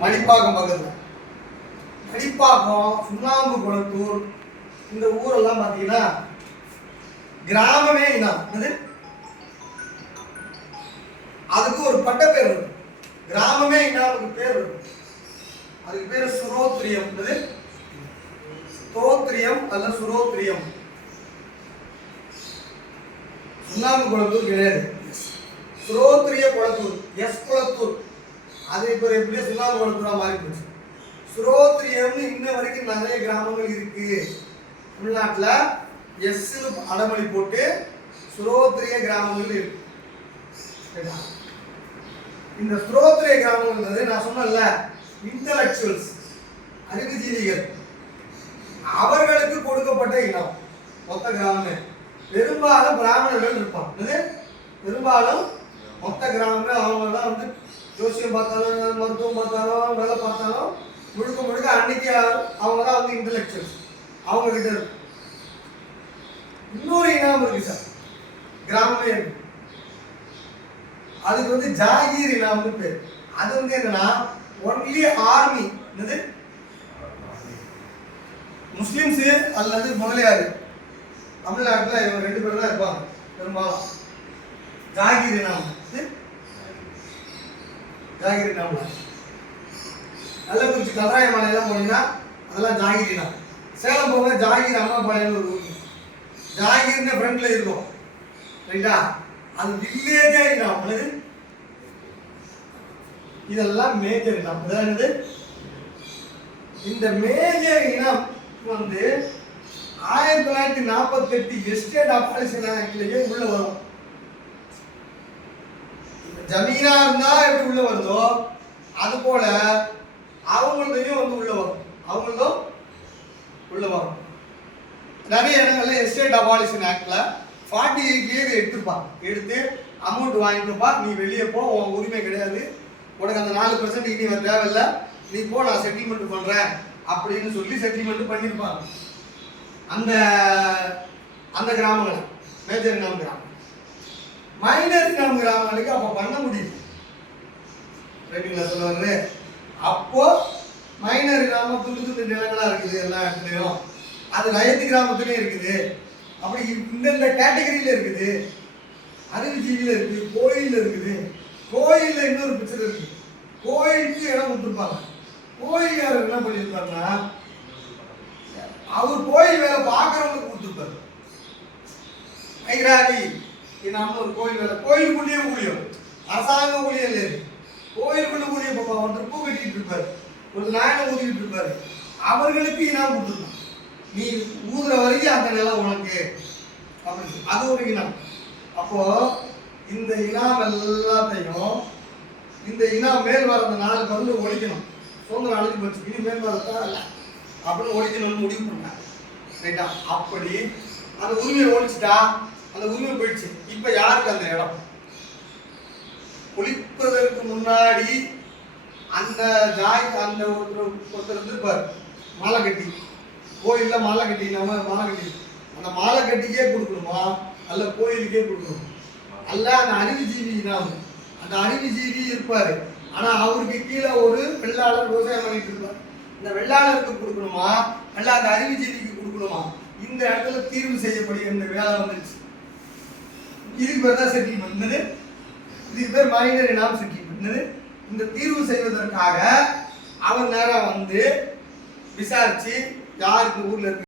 மடிப்பாக்கம் பக்கத்தில். மடிப்பாக்கம், சுண்ணாம்பு குளத்தூர், இந்த ஊரெல்லாம் பார்த்தீங்கன்னா கிராமமே இனம். அதுக்கு ஒரு பட்ட பேர் இருக்கு. கிராமமே இனாமுக்கு பேர் இருக்கு. அதுக்கு பேர் சுரோத்ரியம். ஸ்தோத்ரியம் அல்ல சுரோத்ரியம். சுண்ணாம்பு குளத்தூர் கிடையாது, சுரோத்ரிய குளத்தூர், எஸ் குளத்தூர். அது இப்போ எப்படியே சுண்ணாம்பு குளத்தூரா மாறி போச்சு. சுரோத்ரியம்னு இன்ன வரைக்கும் நிறைய கிராமங்கள் இருக்கு தமிழ்நாட்டில். எஸ் அடமொழி போட்டு சுரோத்ரிய கிராமங்கள் இருக்கு. இந்த சுரோத்ரிய கிராமங்கள் நான் சொன்னேன்ல, இன்டலெக்சுவல்ஸ், அறிவுஜீவிகள், அவர்களுக்கு கொடுக்கப்பட்ட இனம் மொத்த கிராமமே. பெரும்பாலும் பிராமணர்கள் இருப்பாங்க. பெரும்பாலும் மொத்த கிராமமே அவங்க தான் ஜோசியம் பார்த்தாலும், மருத்துவம் பார்த்தாலும், வேலை பார்த்தாலும் முழுக்க முழுக்க அன்னைக்கு அவங்க தான் இன்டலெக்சுவல்ஸ். அவங்க கிட்ட இருக்கு. இன்னொரு இனம் இருக்கு சார், கிராமமே இருக்கு. அதுக்கு ஜாகீர் இனாம்னு பேர். அது என்னன்னா ஒன்லி ஆர்மி, முஸ்லிம்ஸ் அல்லது முதலியாரு. தமிழ்நாட்டில் இவங்க 2 பேர் தான் இருப்பாங்க பெரும்பாலும். ஜாகீர் இனாம், ஜாகீர் இனாம்ல கள்ளக்குறிச்சி கல்ராய மலையெல்லாம் போனீங்கன்னா அதெல்லாம் ஜாகீர் இனாம். சேலம் போக ஜாகீர் அம்மாபாளையம்னு ஒரு ஊர். ஜாகீர்னு ஃப்ரண்ட்ல இருக்கும், ரைட்டா? அது வில்லேஜே இனாம். இதெல்லாம் மேஜர் இனம். இந்த மேஜர் இனம் 1948 எஸ்டேட் அபாலிஷன் ஆக்ட்லயே உள்ள வரும். ஜமீனா இருந்தா எப்படி உள்ள வருதோ அது போல அவங்களுதையும் உள்ள வரும். அவங்களும் உள்ள வரும். நிறைய இடங்கள்ல எஸ்டேட் அபாலிஷன் ஆக்ட்ல 48 எடுத்துப்பாங்க. எடுத்து அமௌண்ட் வாங்கிட்டுப்பா, நீ வெளியே போ, உன் உரிமை கிடையாது, உனக்கு அந்த 4% இனி தேவையில்லை, நீ போ, நான் செட்டில்மெண்ட் பண்றேன் அப்படின்னு சொல்லி செட்டில்மெண்ட் பண்ணிருப்பாங்க. அந்த அந்த கிராமங்கள் மேஜர் இனம் கிராமம். மைனர் இனம் கிராமங்களுக்கு அப்ப பண்ண முடியும். ரைட்டுங்களா சொல்லுவாரு? அப்போ மைனர் கிராமம் துண்டு துண்டு நிலங்களா இருக்குது எல்லா இடத்துலையும். அது ரயத்து கிராமத்துலயும் இருக்குது. அப்படி இந்த கேட்டகரியில இருக்குது. அறிவுஜீவியில இருக்குது, கோயில்ல இருக்குது. கோயில்ல இன்னொரு பிக்சர் இருக்கு. கோயிலுக்கு இடம் கொடுத்துருப்பாங்க. கோயில்காரர் என்ன பண்ணியிருப்பாருன்னா, அவர் கோயில் வேலை பார்க்கறவங்களுக்கு கொடுத்துருப்பாரு. ஐராவி நம்ம ஒரு கோயில் வேலை, கோயிலுக்குள்ளேயே ஊழியம், அரசாங்க ஊழியம் இல்லை, கோயிலுக்குள்ள ஊழியம் பார்ப்பாங்க. ஒருத்தர் பூ கட்டிட்டு இருப்பாரு, ஒருத்தர் நாயனை ஊதிக்கிட்டு இருப்பாரு. அவர்களுக்கு இனம் கொடுத்துருப்பாங்க. நீ ஊதுற வரைக்கும் அந்த நிலம் உனக்கு அப்படின்னு. அது ஒரு இனம். அப்போ இந்த இனம் எல்லாத்தையும், இந்த இனம் மேல் வர அந்த 4 பருந்து ஒழிக்கணும். சுதந்திரம் அழைச்சி போச்சு, இனி மேல் வரத்தா இல்லை அப்படின்னு ஒழிக்கணும்னு முடிவு பண்ணாங்க. ரைட்டா? அப்படி அந்த உரிமையை ஒழிச்சுட்டா அந்த உரிமை போயிடுச்சு. இப்ப யாருக்கு அந்த இடம்? ஒழிப்பதற்கு முன்னாடி அந்த அந்த ஒருத்தர் இருந்திருப்பார், மாலை கட்டி, கோயில்ல மாலை கட்டி, நம்ம மாலை கட்டி, அந்த மாலை கட்டிக்கே கொடுக்கணுமா அல்ல கோயிலுக்கே கொடுக்கணும்? அல்ல அந்த அறிவுஜீவி இனம், அந்த அறிவுஜீவி இருப்பாரு. ஆனா அவருக்கு கீழே ஒரு வெள்ளாளர் விவசாயம் பண்ணிட்டு இருப்பார். இந்த வெள்ளாளருக்கு கொடுக்கணுமா அல்ல அந்த அறிவுஜீவிக்கு கொடுக்கணுமா? இந்த இடத்துல தீர்வு செய்யக்கூடிய இந்த வேலை வந்துருச்சு. இதுக்கு பேர் தான் செட்டில்மெண்ட். இதுக்கு பேர் மைனர் இனம் செட்டில்மெண்ட். இந்த தீர்வு செய்வதற்காக அவர் நேரம் விசாரிச்சு யாருக்கு ஊர்ல இருக்கு